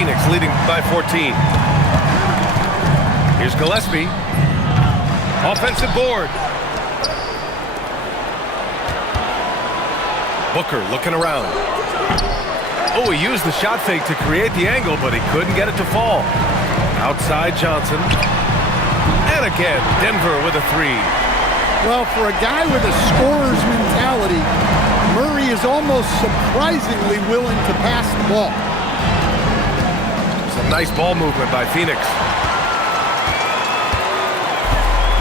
Phoenix leading by 14. Here's Gillespie. Offensive board. Booker looking around. Oh, he used the shot fake to create the angle, but he couldn't get it to fall. Outside Johnson. And again, Denver with a three. Well, for a guy with a scorer's mentality, Murray is almost surprisingly willing to pass the ball. Some nice ball movement by Phoenix.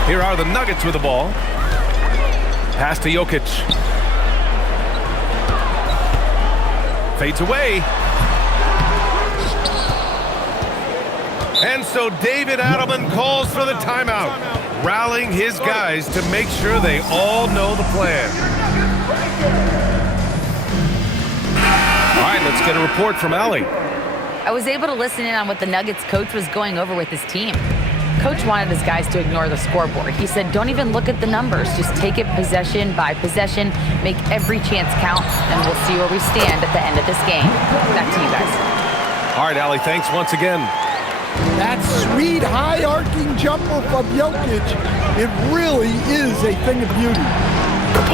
Here are the Nuggets with the ball. Pass to Jokic. Fades away. And so David Adelman calls for the timeout, rallying his guys to make sure they all know the plan. All right, let's get a report from Allie. I was able to listen in on what the Nuggets coach was going over with his team. Coach wanted his guys to ignore the scoreboard. He said, don't even look at the numbers. Just take it possession by possession, make every chance count, and we'll see where we stand at the end of this game. Back to you guys. All right, Allie, thanks once again. That sweet, high-arcing jumper from Jokic, it really is a thing of beauty.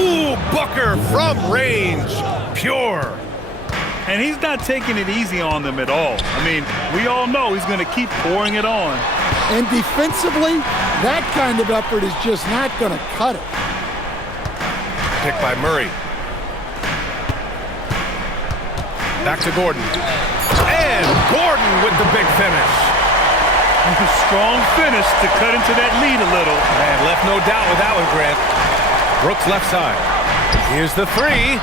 Ooh, Booker from range. Pure. And he's not taking it easy on them at all. I mean, we all know he's going to keep pouring it on. And defensively, that kind of effort is just not going to cut it. Picked by Murray. Back to Gordon. And Gordon with the big finish. Strong finish to cut into that lead a little. And left no doubt with that one, Grant. Brooks left side. Here's the three.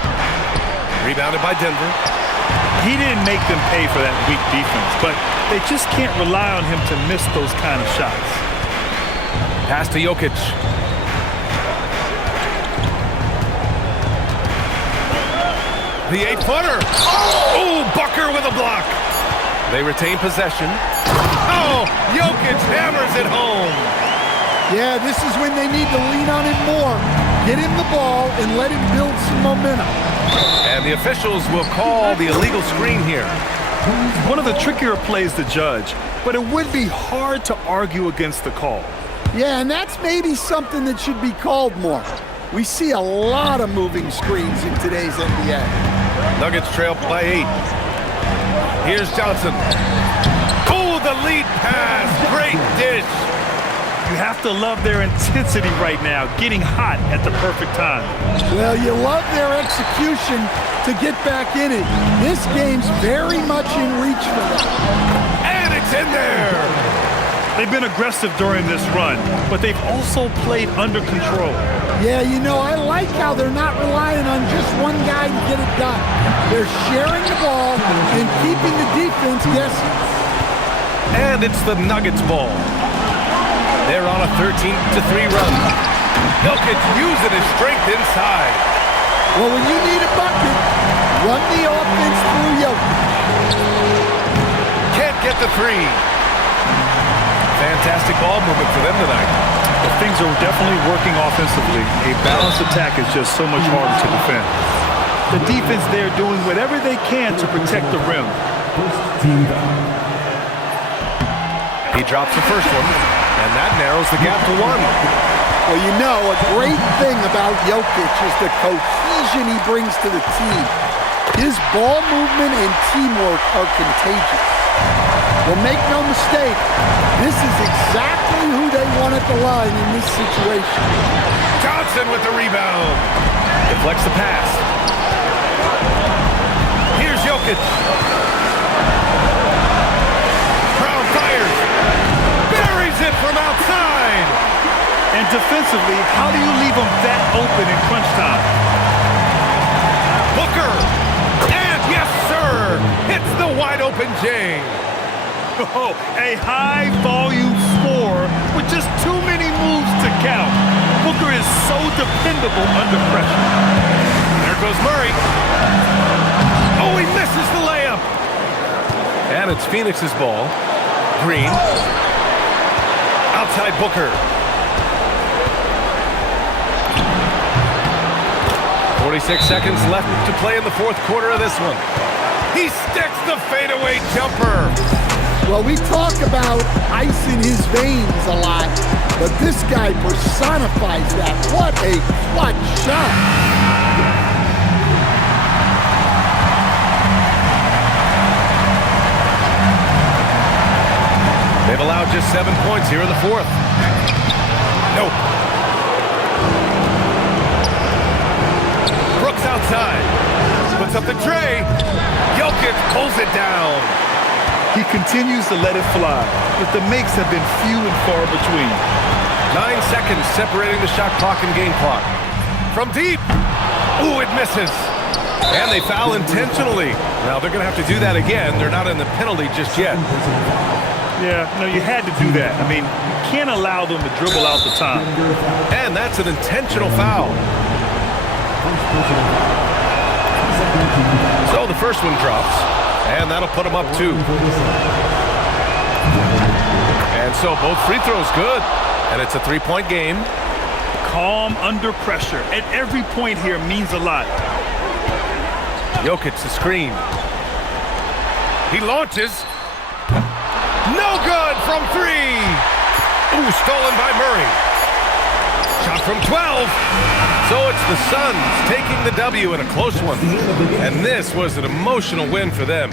Rebounded by Denver. He didn't make them pay for that weak defense, but they just can't rely on him to miss those kind of shots. Pass to Jokic. The 8-footer. Oh, Booker with a block. They retain possession. Oh, Jokic hammers it home. Yeah, this is when they need to lean on him more. Get him the ball and let him build some momentum. And the officials will call the illegal screen here. One of the trickier plays to judge, but it would be hard to argue against the call. Yeah, and that's maybe something that should be called more. We see a lot of moving screens in today's NBA. Nuggets trail by 8. Here's Johnson. Oh, the lead pass. Great dish. You have to love their intensity right now, getting hot at the perfect time. Well, you love their execution to get back in it. This game's very much in reach for them. And it's in there. They've been aggressive during this run, but they've also played under control. Yeah, you know, I like how they're not relying on just one guy to get it done. They're sharing the ball and keeping the defense guessing. And it's the Nuggets ball. They're on a 13-3 run. Jokic using his strength inside. Well, when you need a bucket, run the offense through Jokic. Can't get the three. Fantastic ball movement for them tonight. Well, things are definitely working offensively. A balanced attack is just so much harder to defend. The defense there doing whatever they can to protect the rim. He drops the first one, and that narrows the gap to 1. Well, you know, a great thing about Jokic is the cohesion he brings to the team. His ball movement and teamwork are contagious. Well, make no mistake, this is exactly who they want at the line in this situation. Johnson with the rebound. Deflects the pass. Here's Jokic. Brown fires. Buries it from outside. And defensively, how do you leave them that open in crunch time? Booker. And yes, sir. Hits the wide open J. Oh, a high-volume score with just too many moves to count. Booker is so dependable under pressure. There goes Murray. Oh, he misses the layup. And it's Phoenix's ball. Green. Outside Booker. 46 seconds left to play in the fourth quarter of this one. He sticks the fadeaway jumper. Well, we talk about ice in his veins a lot, but this guy personifies that. What a clutch shot. They've allowed just 7 points here in the fourth. Nope. Brooks outside. Puts up the tray. Jokic pulls it down. He continues to let it fly, but the makes have been few and far between. 9 seconds separating the shot clock and game clock. From deep. Ooh, it misses. And they foul intentionally. Now they're going to have to do that again. They're not in the penalty just yet. Yeah, no, you had to do that. I mean, you can't allow them to dribble out the time. And that's an intentional foul. So the first one drops, and that'll put them up 2. And so both free throws good, and it's a 3-point game. Calm under pressure, and every point here means a lot. Jokic the screen. He launches. No good from 3. Ooh, stolen by Murray. Shot from 12. So it's the Suns taking the W in a close one. And this was an emotional win for them.